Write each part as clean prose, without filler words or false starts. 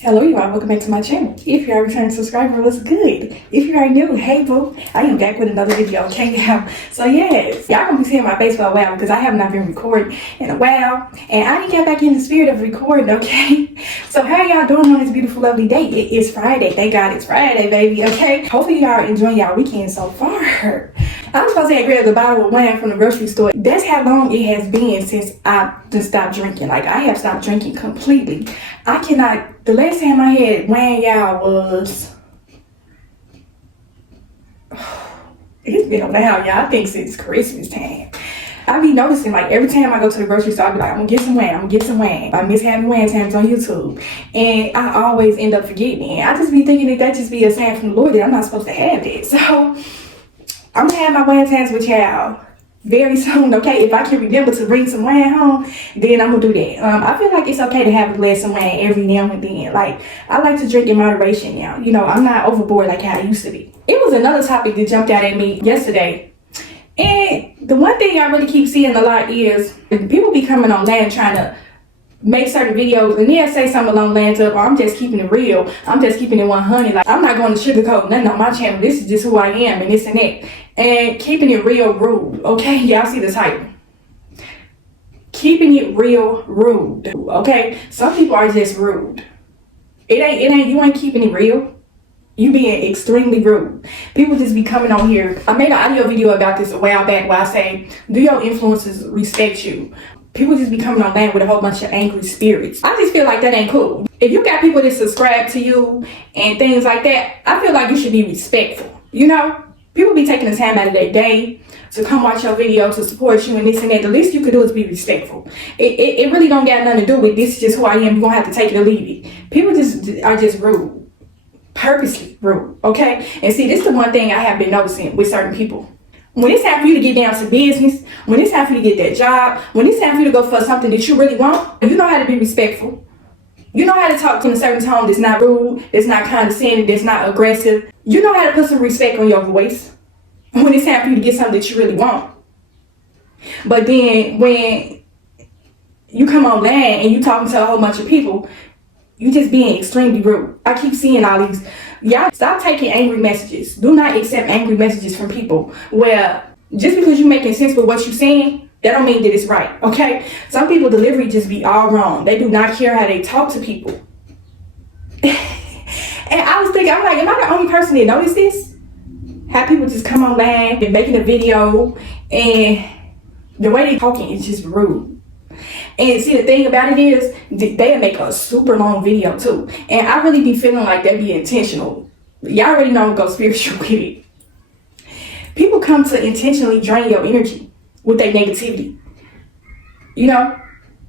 Hello y'all, welcome back to my channel. If you're a returning subscriber, what's good? If you are new, hey boo, I am back with another video, okay now? So yes, y'all gonna be seeing my face for a while because I have not been recording in a while. And I didn't get back in the spirit of recording, okay? So how y'all doing on this beautiful, lovely day? It is Friday, thank God it's Friday, baby, okay? Hopefully y'all are enjoying y'all weekend so far. I was supposed to grab a bottle of wine from the grocery store. That's how long it has been since I just stopped drinking. Like, I have stopped drinking completely. I cannot, the last time I had wine, y'all, was, it's been a while, y'all. I think since Christmas time. I be noticing, like, every time I go to the grocery store, I be like, I'm gonna get some wine, I'm gonna get some wine. I miss having wine times on YouTube. And I always end up forgetting. I just be thinking that just be a sign from the Lord that I'm not supposed to have it. So, I'm gonna have my wine times with y'all very soon, okay? If I can remember to bring some wine home, then I'm gonna do that. I feel like it's okay to have a glass of wine every now and then. Like, I like to drink in moderation now. You know, I'm not overboard like how I used to be. It was another topic that jumped out at me yesterday. And the one thing I really keep seeing a lot is people be coming online trying to make certain videos and they'll say something along the lines of, oh, I'm just keeping it real. I'm just keeping it 100. Like, I'm not going to sugarcoat nothing on my channel. This is just who I am and this and that. And keeping it real rude. Okay, y'all see the title. Keeping it real rude. Okay, some people are just rude. You ain't keeping it real. You being extremely rude. People just be coming on here. I made an audio video about this a while back where I say, do your influencers respect you? People just be coming online with a whole bunch of angry spirits. I just feel like that ain't cool. If you got people that subscribe to you and things like that, I feel like you should be respectful. You know, people be taking the time out of their day to come watch your video, to support you and this and that. The least you could do is be respectful. It really don't got nothing to do with this is just who I am. You're gonna have to take it or leave it. People are just rude. Purposely rude, okay? And see, this is the one thing I have been noticing with certain people. When it's time for you to get down to business, when it's time for you to get that job, when it's time for you to go for something that you really want, you know how to be respectful. You know how to talk in a certain tone that's not rude, that's not condescending, that's not aggressive. You know how to put some respect on your voice when it's time for you to get something that you really want. But then when you come online and you talking to a whole bunch of people, you just being extremely rude. I keep seeing all these. Y'all stop taking angry messages. Do not accept angry messages from people where just because you're making sense with what you're saying, that don't mean that it's right, okay? Some people delivery just be all wrong. They do not care how they talk to people. And I was thinking, I'm like, am I the only person that noticed this? How people just come online and making a video and the way they talking is just rude. And see, the thing about it is, they'll make a super long video too. And I really be feeling like they be intentional. Y'all already know I'm go spiritual with it. People come to intentionally drain your energy with their negativity. You know?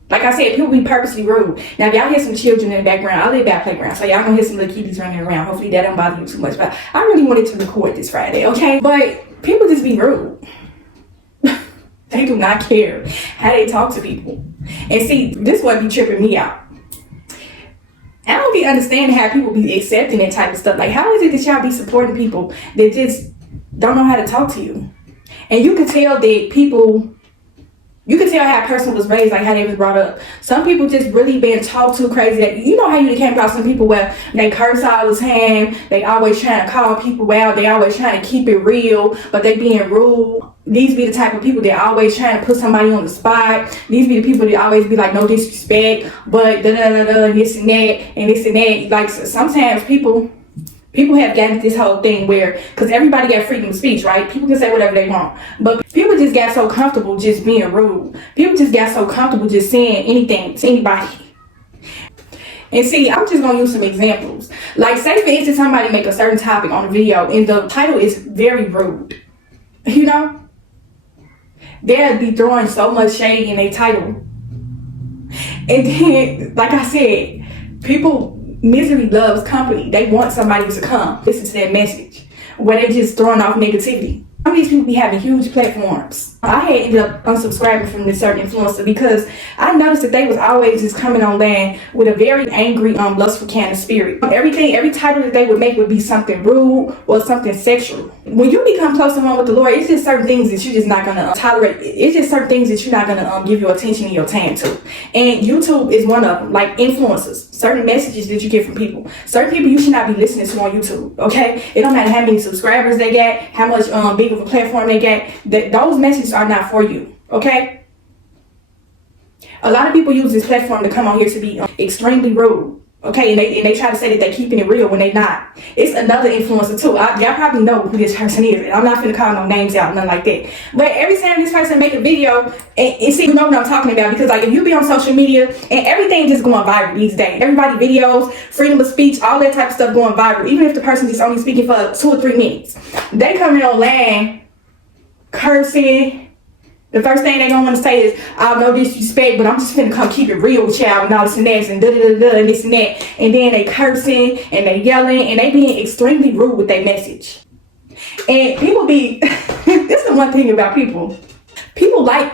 Like I said, people be purposely rude. Now, if y'all hear some children in the background, I live by a playground, so y'all gonna hear some little kitties running around. Hopefully that don't bother you too much. But I really wanted to record this Friday, okay? But people just be rude. They do not care how they talk to people. And see, this what be tripping me out. I don't be understanding how people be accepting that type of stuff. Like, how is it that y'all be supporting people that just don't know how to talk to you? And you can tell that people, you can tell how a person was raised, like how they was brought up. Some people just really been talked to crazy. That, you know how you came across some people where they curse all the time. They always trying to call people out. They always trying to keep it real, but they being rude. These be the type of people that always trying to put somebody on the spot. These be the people that always be like, no disrespect, but da-da-da-da, and this and that, and this and that. Like, sometimes people have gotten this whole thing where, because everybody got freedom of speech, right? People can say whatever they want. But people just got so comfortable just being rude. People just got so comfortable just saying anything to anybody. And see, I'm just going to use some examples. Like, say for instance, somebody make a certain topic on a video and the title is very rude. You know? They'll be throwing so much shade in their title. And then, like I said, people, misery loves company. They want somebody to come listen to that message where they just throwing off negativity. Some of these people be having huge platforms. I had ended up unsubscribing from this certain influencer because I noticed that they was always just coming online with a very angry, lustful kind of spirit. Every title that they would make would be something rude or something sexual. When you become close to one with the Lord, it's just certain things that you're just not gonna tolerate. It's just certain things that you're not gonna give your attention and your time to. And YouTube is one of them, like influencers. certain messages that you get from people. Certain people you should not be listening to on YouTube, okay? It don't matter how many subscribers they get, how much big of a platform they get. Those messages are not for you, okay? A lot of people use this platform to come on here to be extremely rude. Okay, and they try to say that they're keeping it real when they not. It's another influencer too. Y'all probably know who this person is. And I'm not gonna call no names out, nothing like that. But every time this person make a video, and see, you know what I'm talking about, because like if you be on social media and everything just going viral these days. Everybody videos, freedom of speech, all that type of stuff going viral. Even if the person just only speaking for 2 or 3 minutes, they coming online cursing. The first thing they gonna want to say is, "Oh, no disrespect, but I'm just finna come keep it real with y'all and all this and that and da da da da and this and that." And then they cursing and they yelling and they being extremely rude with their message. And people be, this is one thing about people. People like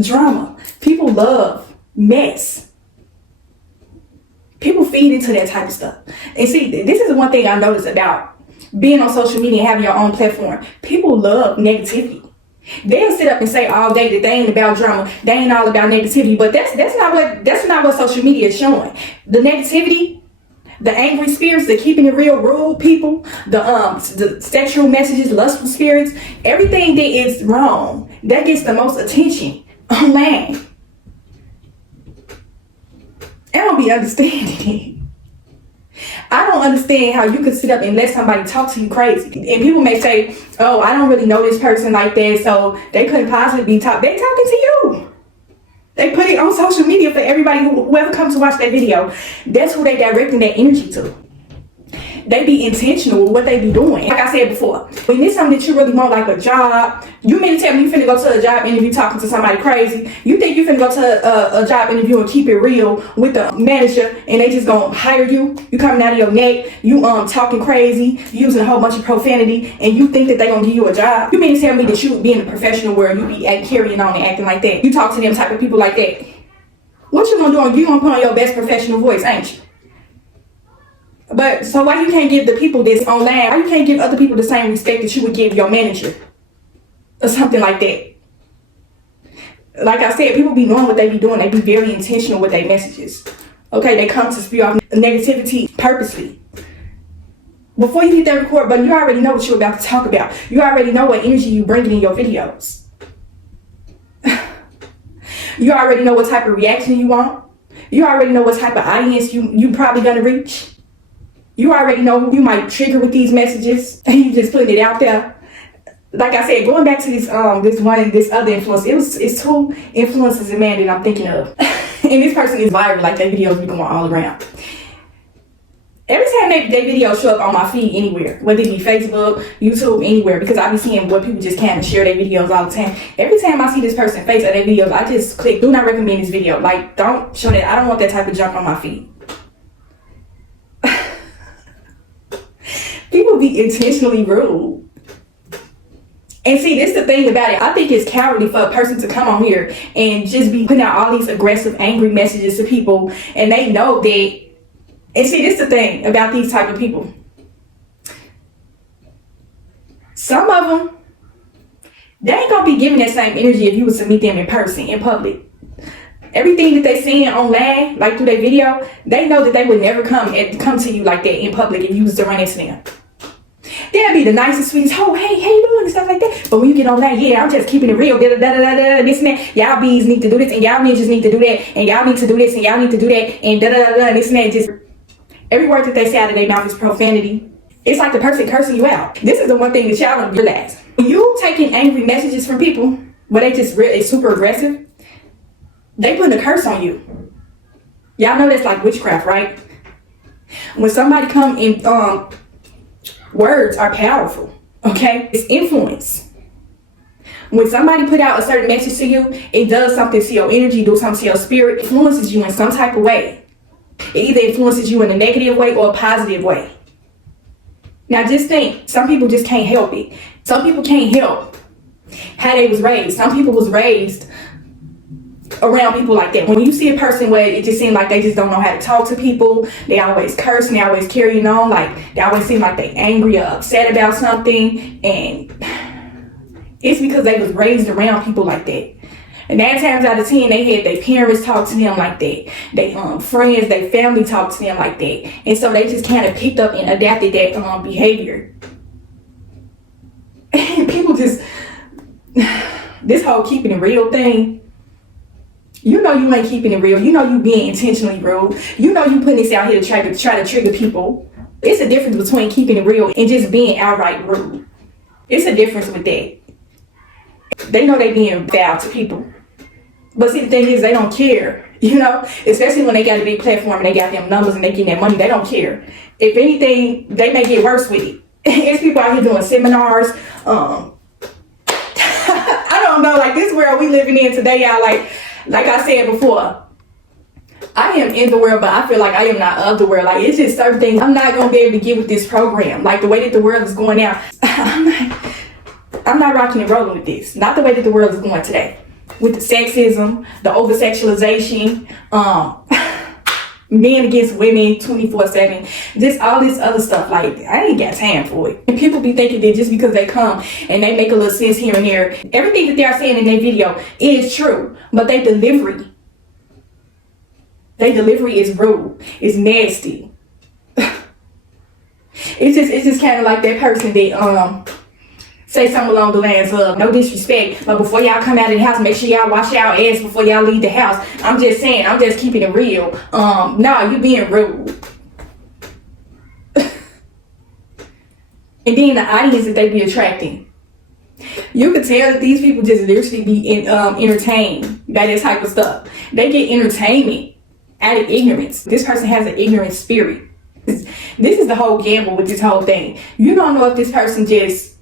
drama. People love mess. People feed into that type of stuff. And see, this is the one thing I noticed about being on social media and having your own platform. People love negativity. They'll sit up and say all day that they ain't about drama, they ain't all about negativity, but that's not what social media is showing. The negativity, the angry spirits, the keeping it real rude people, the sexual messages, lustful spirits, everything that is wrong, that gets the most attention online. I don't be understanding. I don't understand how you could sit up and let somebody talk to you crazy. And people may say, "Oh, I don't really know this person like that, so they couldn't possibly be talking." They talking to you. They put it on social media for everybody, whoever comes to watch that video. That's who they directing that energy to. They be intentional with what they be doing. Like I said before, when it's something that you really want, like a job, you mean to tell me you finna go to a job interview talking to somebody crazy? You think you finna go to a job interview and keep it real with the manager and they just gonna hire you? You coming out of your neck, you talking crazy, using a whole bunch of profanity, and you think that they gonna give you a job? You mean to tell me that you would be in the professional world, you be carrying on and acting like that? You talk to them type of people like that. What you gonna do? You gonna put on your best professional voice, ain't you? But so why you can't give the people this online? Why you can't give other people the same respect that you would give your manager or something like that? Like I said, people be knowing what they be doing. They be very intentional with their messages. Okay, they come to spew off negativity purposely. Before you hit that record button, you already know what you're about to talk about. You already know what energy you bring in your videos. You already know what type of reaction you want. You already know what type of audience you probably gonna reach. You already know who you might trigger with these messages, and you just putting it out there. Like I said, going back to this one and this other influence, it's 2 influences in man that I'm thinking of. And this person is viral, like their videos be going all around. Every time their videos show up on my feed anywhere, whether it be Facebook, YouTube, anywhere, because I be seeing what people just can't share their videos all the time. Every time I see this person face of their videos, I just click, do not recommend this video. Like, don't show that. I don't want that type of junk on my feed. People be intentionally rude. And see, this is the thing about it. I think it's cowardly for a person to come on here and just be putting out all these aggressive, angry messages to people, and they know that. And see, this is the thing about these type of people. Some of them, they ain't gonna be giving that same energy if you was to meet them in person, in public. Everything that they seeing online, like through their video, they know that they would never come to you like that in public if you was to run into them. They'll be the nicest, sweetest, "Oh, hey, how you doing?" and stuff like that. But when you get on that, "Yeah, I'm just keeping it real, da da da da da, this and that. Y'all bees need to do this, and y'all ninjas need to do that, and y'all need to do this, and y'all need to do that, and da da da da, this and that." Just every word that they say out of their mouth is profanity. It's like the person cursing you out. This is the one thing that y'all don't realize. When you taking angry messages from people, where they just really super aggressive, they putting a curse on you. Y'all know that's like witchcraft, right? When somebody come in, words are powerful, okay? It's influence. When somebody put out a certain message to you, it does something to your energy, do something to your spirit, influences you in some type of way. It either influences you in a negative way or a positive way. Now just think, some people just can't help it. Some people can't help how they was raised. Some people was raised around people like that. When you see a person where it just seems like they just don't know how to talk to people, they always curse and they always carrying on, like they always seem like they angry or upset about something, and it's because they was raised around people like that. And 9 times out of 10, they had their parents talk to them like that. They friends, their family talk to them like that. And so they just kind of picked up and adapted that behavior. And people just, this whole keeping it real thing, you know you ain't keeping it real. You know you being intentionally rude. You know you putting this out here to try to trigger people. It's a difference between keeping it real and just being outright rude. It's a difference with that. They know they being foul to people. But see, the thing is, they don't care, you know? Especially when they got a big platform and they got them numbers and they getting that money, they don't care. If anything, they may get worse with it. It's people out here doing seminars. I don't know, like this world we living in today, y'all, like I said before, I am in the world, but I feel like I am not of the world. Like, it's just certain things I'm not going to be able to get with this program. Like, the way that the world is going now, I'm not rocking and rolling with this. Not the way that the world is going today. With the sexism, the over-sexualization, men against women 24/7, just all this other stuff. Like, I ain't got time for it. And people be thinking that just because they come and they make a little sense here and there, everything that they're saying in their video is true, but their delivery is rude, it's nasty. It's just kind of like that person that say something along the lines of, no disrespect, but before y'all come out of the house, make sure y'all wash y'all ass before y'all leave the house. I'm just saying, I'm just keeping it real. No, you being rude. And then the audience that they be attracting. You could tell that these people just literally be entertained by this type of stuff. They get entertainment out of ignorance. This person has an ignorant spirit. This is the whole gamble with this whole thing. You don't know if this person just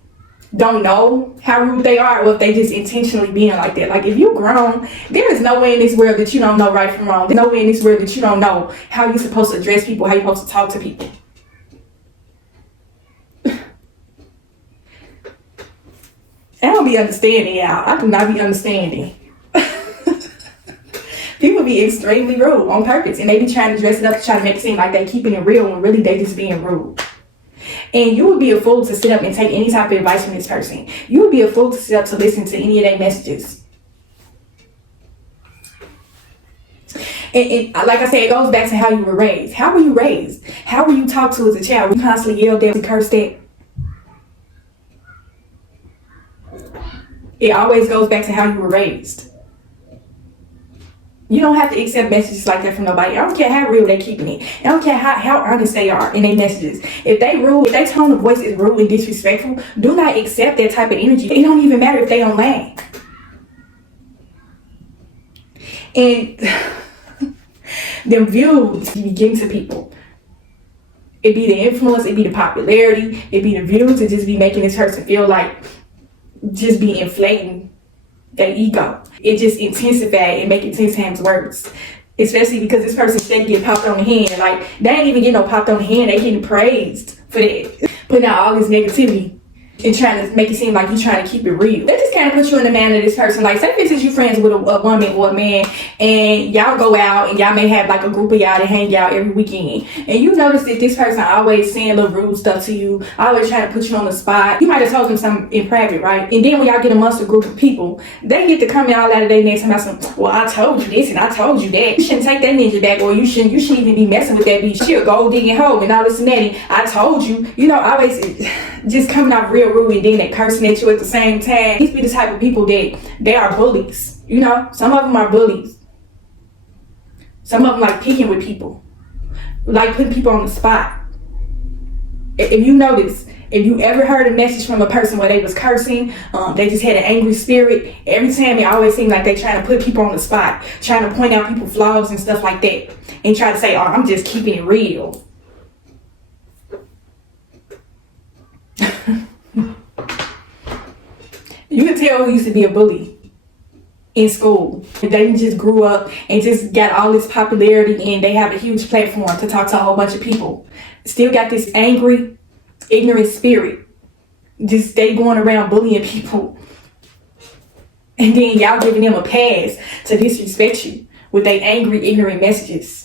don't know how rude they are or if they just intentionally being like that. Like, if you grown, there is no way in this world that you don't know right from wrong. There's no way in this world that you don't know how you're supposed to address people, how you're supposed to talk to people. I don't be understanding, y'all. I do not be understanding. People be extremely rude on purpose, and they be trying to dress it up to try to make it seem like they keeping it real when really they just being rude. And you would be a fool to sit up and take any type of advice from this person. You would be a fool to sit up to listen to any of their messages. And like I said, it goes back to how you were raised. How were you raised? How were you talked to as a child? Were you constantly yelled at and cursed at? It always goes back to how you were raised. You don't have to accept messages like that from nobody. I don't care how real they're keeping it. I don't care how honest they are in their messages. If they rude, if their tone of voice is rude and disrespectful, do not accept that type of energy. It don't even matter if they online. And them views you be getting to people. It be the influence, it be the popularity, it be the views, it just be making this person feel like just be inflating their ego. It just intensified and make it 10 times worse. Especially because this person said get popped on the hand. Like, they ain't even getting no popped on the hand. They getting praised for that. Putting out all this negativity and trying to make it seem like you're trying to keep it real. That just kind of puts you in the mind of this person. Like, say for instance you friends with a woman or a man, and y'all go out and y'all may have like a group of y'all that hang out every weekend, and you notice that this person always saying little rude stuff to you, always trying to put you on the spot. You might have told them something in private, right? And then when y'all get amongst a group of people, they get to come out of their next time about some, well, I told you this and I told you that. You shouldn't take that ninja back, or you shouldn't even be messing with that bitch. She a gold digging hoe and all this and that. And I told you, you know, always just coming out real rude and then they cursing at you at the same time. These be the type of people that they are bullies. You know, some of them are bullies. Some of them like picking with people, like putting people on the spot. If you notice, if you ever heard a message from a person where they was cursing, they just had an angry spirit, every time it always seemed like they trying to put people on the spot, trying to point out people's flaws and stuff like that, and try to say, oh, I'm just keeping it real. You can tell who used to be a bully in school. They just grew up and just got all this popularity and they have a huge platform to talk to a whole bunch of people. Still got this angry, ignorant spirit. Just they going around bullying people. And then y'all giving them a pass to disrespect you with their angry, ignorant messages.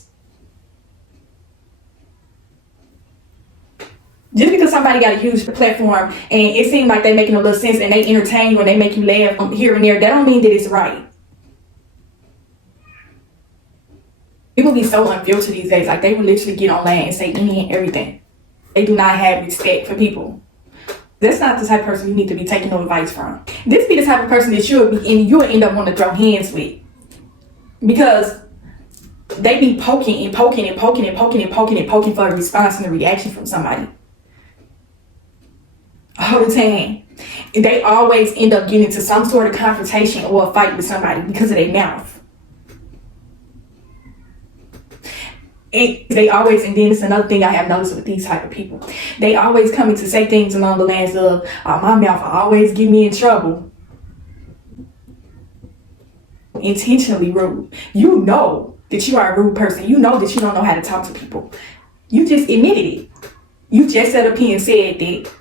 Just because somebody got a huge platform and it seems like they're making a little sense and they entertain you and they make you laugh here and there, that don't mean that it's right. People be so unfiltered these days. Like, they will literally get online and say any and everything. They do not have respect for people. That's not the type of person you need to be taking no advice from. This be the type of person that you'll end up wanting to throw hands with. Because they be poking and poking and poking and poking and poking and poking for a response and a reaction from somebody. All the time. And they always end up getting into some sort of confrontation or a fight with somebody because of their mouth. And then it's another thing I have noticed with these type of people. They always coming to say things along the lines of, my mouth will always get me in trouble. Intentionally rude. You know that you are a rude person. You know that you don't know how to talk to people. You just admitted it. You just sat up here and said that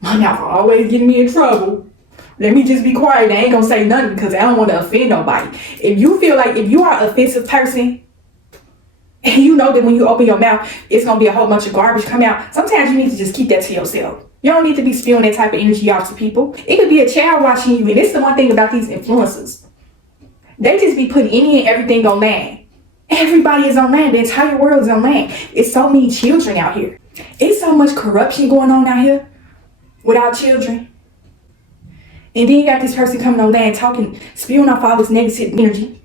my mouth will always get me in trouble. Let me just be quiet. I ain't gonna say nothing because I don't want to offend nobody. If you feel like if you are an offensive person, and you know that when you open your mouth, it's going to be a whole bunch of garbage come out. Sometimes you need to just keep that to yourself. You don't need to be spewing that type of energy off to people. It could be a child watching you. And this is the one thing about these influencers. They just be putting any and everything online. Everybody is online. The entire world is online. It's so many children out here. It's so much corruption going on out here without children. And then you got this person coming online talking, spewing off all this negative energy.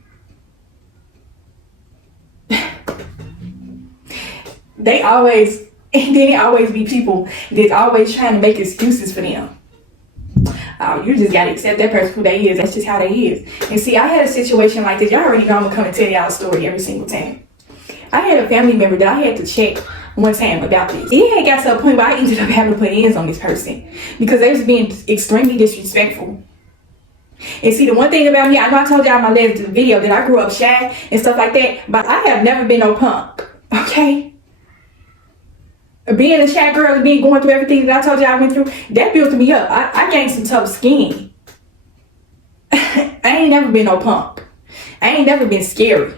They always be people that's always trying to make excuses for them. You just gotta accept that person who they is. That's just how they is. And see, I had a situation like this. Y'all already know I'm gonna come and tell y'all a story every single time. I had a family member that I had to check one time about this. It had got to a point where I ended up having to put hands on this person because they was being extremely disrespectful. And see, the one thing about me, I know I told y'all in my last video that I grew up shy and stuff like that, but I have never been no punk, okay? Being a shy girl and going through everything that I told you I went through, that built me up. I gained some tough skin. I ain't never been no punk. I ain't never been scary.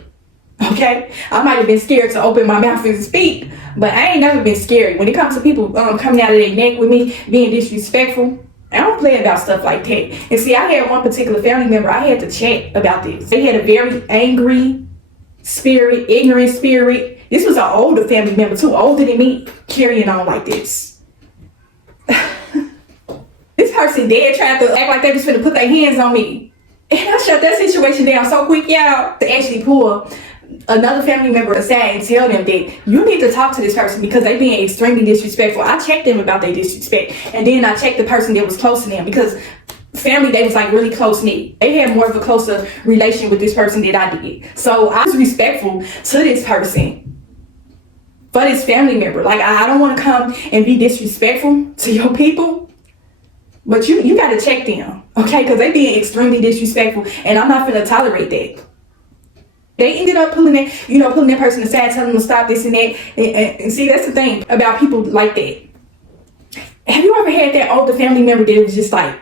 Okay? I might have been scared to open my mouth and speak, but I ain't never been scary. When it comes to people coming out of their neck with me, being disrespectful, I don't play about stuff like that. And see, I had one particular family member, I had to check about this. They had a very angry spirit, ignorant spirit. This was an older family member too, older than me, carrying on like this. This person dead tried to act like they just finna put their hands on me. And I shut that situation down so quick, y'all, to actually pull another family member aside and tell them that you need to talk to this person because they being extremely disrespectful. I checked them about their disrespect. And then I checked the person that was close to them because family, they was like really close knit. They had more of a closer relation with this person than I did. So I was respectful to this person. But it's family member. Like, I don't want to come and be disrespectful to your people. But you got to check them, okay? Because they being extremely disrespectful. And I'm not going to tolerate that. They ended up pulling that person aside, telling them to stop this and that. And see, that's the thing about people like that. Have you ever had that older family member that was just like,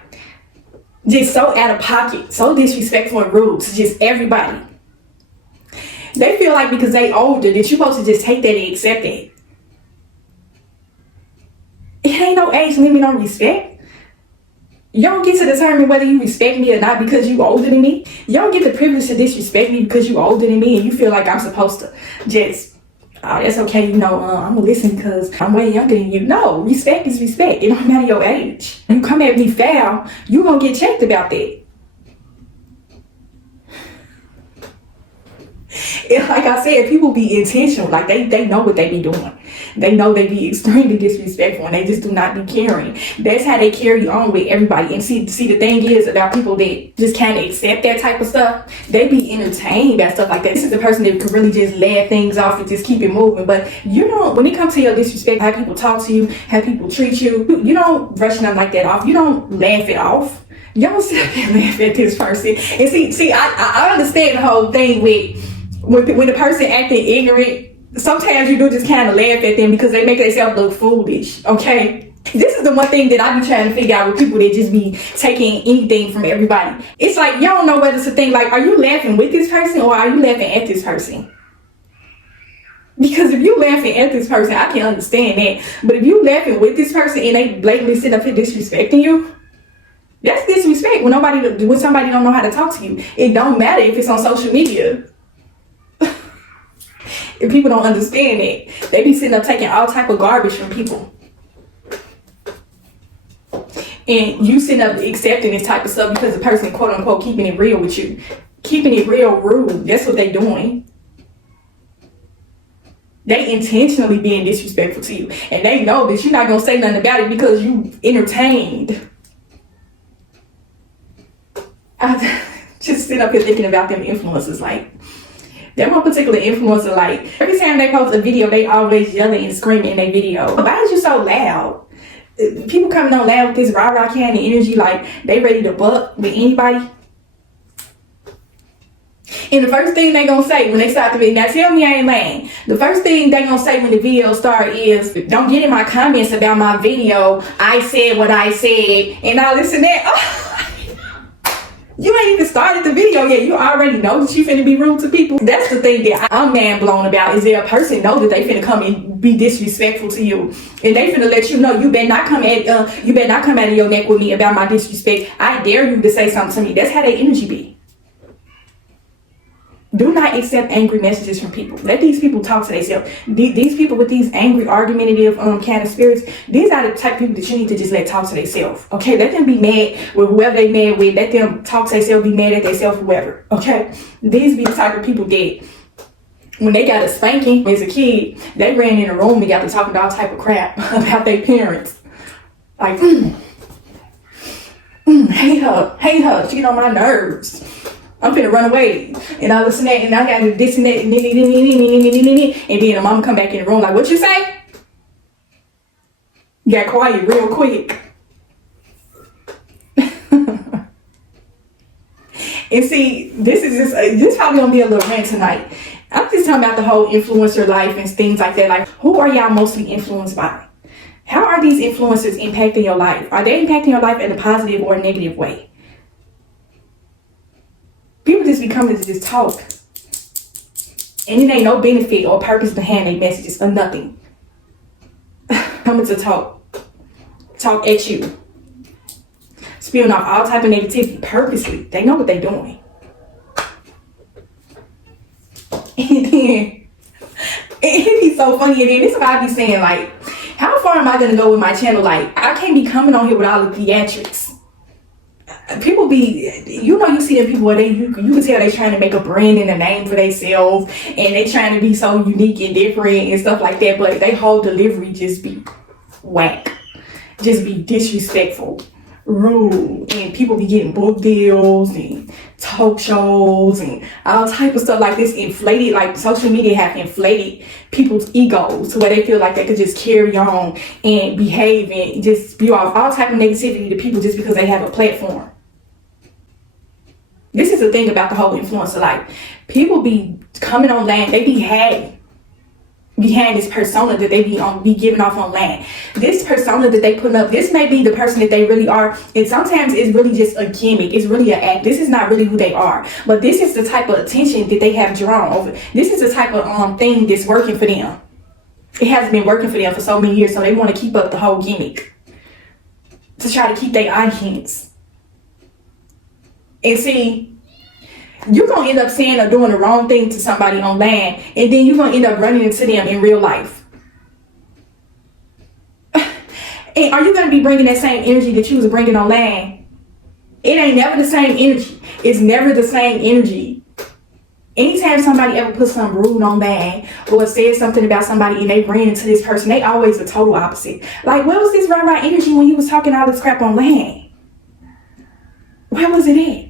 just so out of pocket, so disrespectful and rude to just everybody? They feel like because they older that you're supposed to just take that and accept that. It ain't no age limit on respect. You don't get to determine whether you respect me or not because you older than me. You don't get the privilege to disrespect me because you older than me and you feel like I'm supposed to just, oh, that's okay, I'm gonna listen because I'm way younger than you. No, respect is respect. It don't matter your age. You come at me foul, you gonna get checked about that. And like I said, people be intentional. Like they know what they be doing. They know they be extremely disrespectful and they just do not be caring. That's how they carry on with everybody. And see the thing is about people that just kind of accept that type of stuff, they be entertained by stuff like that. This is the person that can really just laugh things off and just keep it moving. But you don't, when it comes to your disrespect, how people talk to you, how people treat you, you don't brush them like that off. You don't laugh it off. You don't sit up and laugh at this person. And see, I understand the whole thing with when the person acting ignorant, sometimes you do just kind of laugh at them because they make themselves look foolish, okay? This is the one thing that I be trying to figure out with people that just be taking anything from everybody. It's like, you don't know whether it's a thing like, are you laughing with this person or are you laughing at this person? Because if you laughing at this person, I can understand that. But if you laughing with this person and they blatantly sit up here disrespecting you, that's disrespect when somebody don't know how to talk to you. It don't matter if it's on social media. If people don't understand it, they be sitting up taking all type of garbage from people. And you sitting up accepting this type of stuff because the person, quote unquote, keeping it real with you. Keeping it real rude. That's what they doing. They intentionally being disrespectful to you. And they know that you're not going to say nothing about it because you entertained. I just sit up here thinking about them influencers. Like, that one particular influencer, like, every time they post a video, they always yelling and screaming in their video. Why is you so loud? People coming on loud with this rah-rah candy energy, like they ready to buck with anybody. And the first thing they gonna say when they start the video, now tell me I ain't lying. The first thing they gonna say when the video start is, don't get in my comments about my video. I said what I said and all this and that. Oh. You ain't even started the video yet. You already know that you finna be rude to people. That's the thing that I'm man blown about, is that a person know that they finna come and be disrespectful to you, and they finna let you know you better not come at your neck with me about my disrespect. I dare you to say something to me. That's how their energy be. Do not accept angry messages from people. Let these people talk to themselves. These people with these angry, argumentative kind of spirits, these are the type of people that you need to just let talk to themselves. Okay, let them be mad with whoever they mad with. Let them talk to themselves, be mad at themselves, whoever. Okay, these be the type of people that when they got a spanking as a kid, they ran in a room and got to talking about all type of crap about their parents. Like, hate her, she get on my nerves. I'm finna run away and all this and that, and I got to do this and that, and then the mama come back in the room like, what you say? Got quiet real quick. And see, this probably gonna be a little rant tonight. I'm just talking about the whole influencer life and things like that. Like, who are y'all mostly influenced by? How are these influencers impacting your life? Are they impacting your life in a positive or a negative way? People just be coming to just talk. And it ain't no benefit or purpose behind their messages or nothing. Coming to talk. Talk at you. Spewing off all type of negativity purposely. They know what they're doing. And then, it be so funny. And then this is what I be saying, like, how far am I going to go with my channel? Like, I can't be coming on here with all the theatrics. People be, you see them people where you can tell they trying to make a brand and a name for themselves, and they trying to be so unique and different and stuff like that, but they whole delivery just be whack, just be disrespectful, rude, and people be getting book deals and talk shows and all type of stuff like this inflated. Like, social media have inflated people's egos to where they feel like they could just carry on and behave and just spew off all type of negativity to people just because they have a platform. This is the thing about the whole influencer life. People be coming online, they be hiding behind this persona that they be giving off online. This persona that they put up, this may be the person that they really are, and sometimes it's really just a gimmick. It's really an act. This is not really who they are, but this is the type of attention that they have drawn over. This is the type of thing that's working for them. It has been working for them for so many years, so they want to keep up the whole gimmick to try to keep their audience. And see, you're going to end up saying or doing the wrong thing to somebody online, and then you're going to end up running into them in real life. And are you going to be bringing that same energy that you was bringing online? It ain't never the same energy. It's never the same energy. Anytime somebody ever puts something rude online or says something about somebody and they ran into this person, they always the total opposite. Like, where was this rah-rah energy when you was talking all this crap online? Where was it at?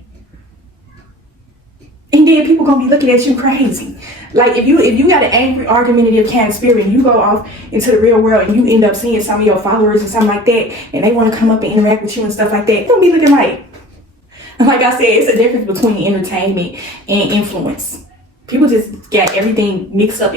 And then people gonna be looking at you crazy. Like, if you got an angry, argumentative kind of spirit and you go off into the real world and you end up seeing some of your followers and something like that, and they want to come up and interact with you and stuff like that, you're gonna be looking like I said, it's a difference between entertainment and influence. People just got everything mixed up.